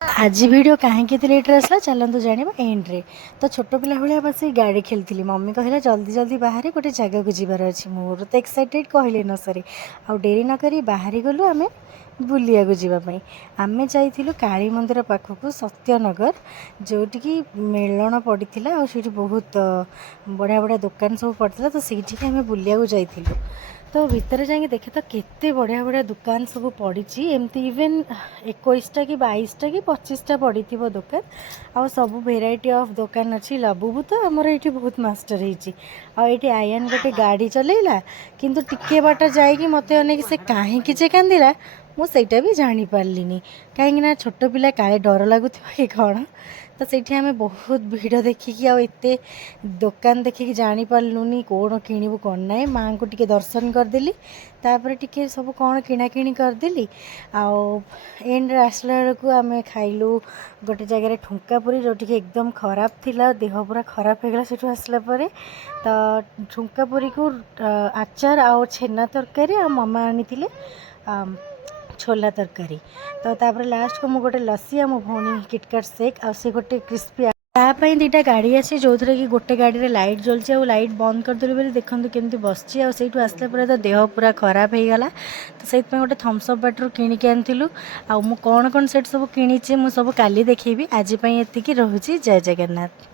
आज वीडियो कहीं लेट आसला चलतु जाना एंड्रे तो छोट पिला भाया बस गाड़ी खेली मम्मी कहला जल्दी जल्दी बाहर गोटे जगह को जबार अच्छे मोर तो एक्साइटेड कहले न सरी आ डेरी नक बाहरी गलु आम बुलिया जावाई आम जाइलु काली मंदिर पाखक सत्यनगर जोटि मेलन पड़ा और बहुत बढ़िया बढ़िया दुकान सब पड़ा तो सही आम बुलिया जाइलु तो भितर जाके देखे तो केते बढ़िया बढ़िया दुकान सब पड़ी एमती इवेन 21टा कि 22टा कि 25टा पड़ी दुकान आ सब भेराइटी ऑफ दुकान अच्छी लबुबू तो आमर ये बहुत मास्टर होती आयन गोटे गाड़ी चलेला किंतु टिके बाट जाइए मत अनेक से कहीं कांदिला मुझे भी जानी पार्लिनी कहीं छोट पिला काले डर लगुवा कि कौन तो सही आम बहुत भिड़ देखिकी आते दुकान देखिकी जानी पार्लुनी कौन किणु कौन ना माँ को टिके दर्शन करदेली तापर टिके सब कौन किणाकिणी करदेली आंड आसला बेलू आम खाइलु गोटे जगह ठुंकापुरी जो एकदम खराब थिला देह पूरा खराब हो गला से आसला तो ठुंकापुरी को आचार आ छेना तरकारी आ मामा आनी छोला तरकारी तो तापर लास्ट को मुझे गोटे लस्सी आ मो भौणी किटकाट सेक आ से गोटे क्रिस्पी तापाई दुईटा गाड़ी अच्छी जो थी कि गोटे गाड़ी में लाइट जलुची आ लाइट बंद करदेली बोली देखते केमती बस आसला पर तो देह पूरा खराब हो गला तो से गोटे थम्सअप बाटर किणिकी आनिलु आ कौन कौन सेट सब किणी मुझे सब काली देखी आज एति रोचे जय जगन्नाथ।